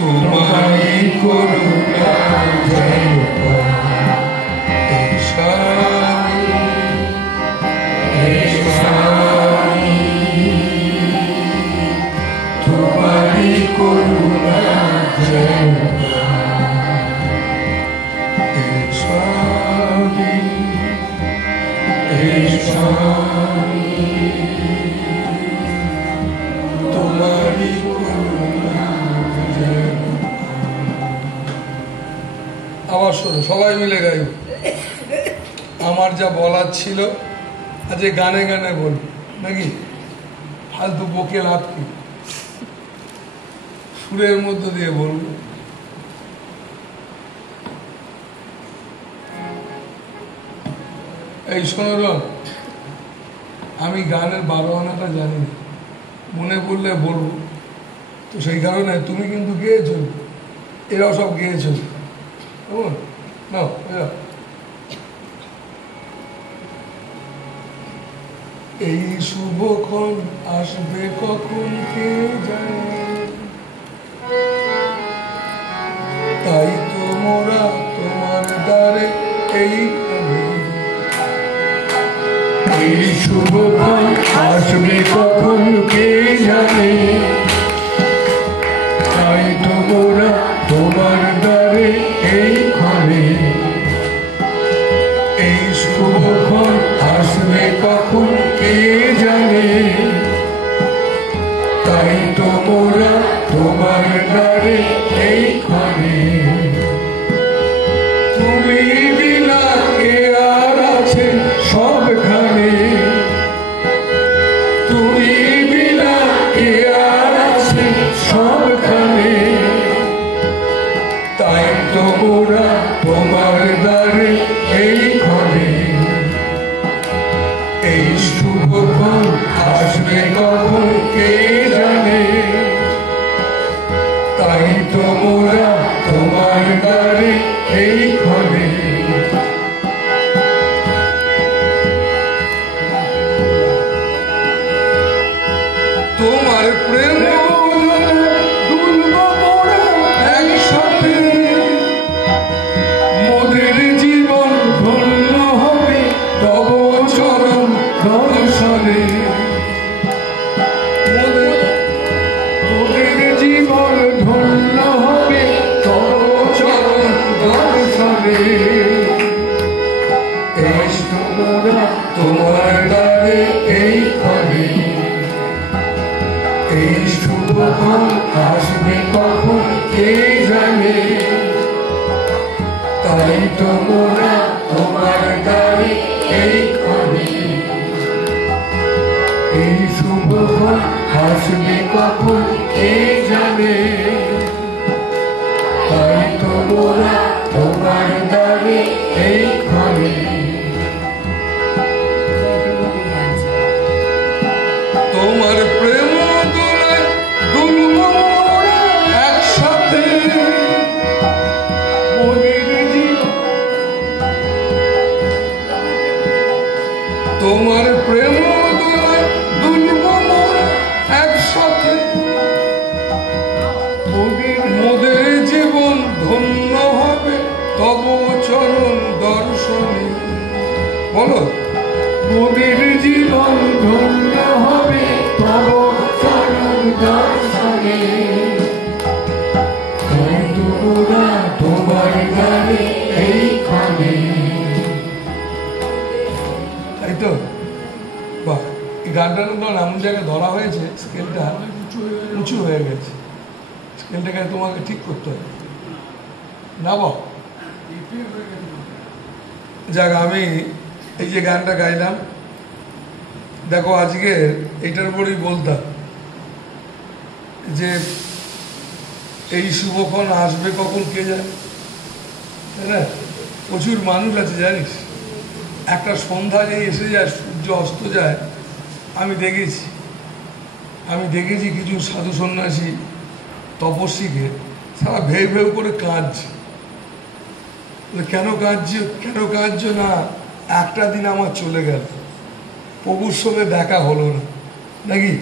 तुम्हारी करुणा तुम्हारी करुणा আবার শোনো, সবাই মিলে গাইব। আমার যা বলার ছিল আজ গানে গানে বলবো নাকি, ফালতু বকে লাভ কি, সুরের মধ্য দিয়ে বলবো। এই শোনো, আমি গানের 12 আনাটা জানি না, মনে পড়লে বলবো। তো সেই কারণে তুমি কিন্তু গেয়েছো, এরাও সব গেয়েছো। এই শুভক্ষণ আসবে কখন কে জানে, তাই তো মোরা তোমার দ্বারে এই শুভক্ষণ আসবে কখন কে জানে, তাই তো মোরা তোমার দ্বারে এই ক্ষণে। এই শুভক্ষণ আসবে কখন কে জানে, তাই তো মোরা তোমার দ্বারে এই ক্ষণে। তুমি বিনা কে আর আছে সবখানে, তুমি বিনা কে আর আছে সবখানে, তাই তো মোরা তোমার দ্বারে এই ক্ষণে। এই শুভক্ষণ আসবে কখন কে জানে, তাই তো মোরা তোমার দ্বারে এই ক্ষণে। তোমার প্রেম তোমার দ্বারে এই ক্ষণে। এই শুভক্ষণ আসবে কখন কে জানে, তাই তো মোরা তোমার দ্বারে এই ক্ষণে। এই শুভক্ষণ আসবে কখন কে জানে, তাই তো মোরা তোমার দ্বারে এই ক্ষণে। তোমার প্রেম দোলায় দুলবো একসাথে, তোমার প্রেম দোলায় দুলবো একসাথে, মোদের জীবন ধন্য হবে তব চরণ দর্শনে। বলো, মোদের জীবন ধন্য হবে তব চরণ দর্শনে, তাই তো মোরা তোমার দ্বারে এই ক্ষণে। তাই তো, বাহ, এই গানটার এমন জায়গায় ধরা হয়েছে, স্কেলটা উঁচু হয়ে গেছে। স্কেলটাকে তোমাকে ঠিক করতে হবে না। বাহ, যাক, আমি এই যে গানটা গাইলাম, দেখো আজকে এইটার উপরেই বলতাম যে এই শুভক্ষণ আসবে কখন কে জানে, তাই না? প্রচুর মানুষ আছে জানিস, একটা সন্ধ্যা যেই এসে যায়, সূর্য অস্ত যায়, আমি দেখেছি কিছু সাধু সন্ন্যাসী তপস্বীকে সারা ভেউ ভেউ করে কাঁদছে। কেন কাঁদছ না, একটা দিন আমার চলে গেল, প্রভুর সঙ্গে দেখা হলো না, নাকি?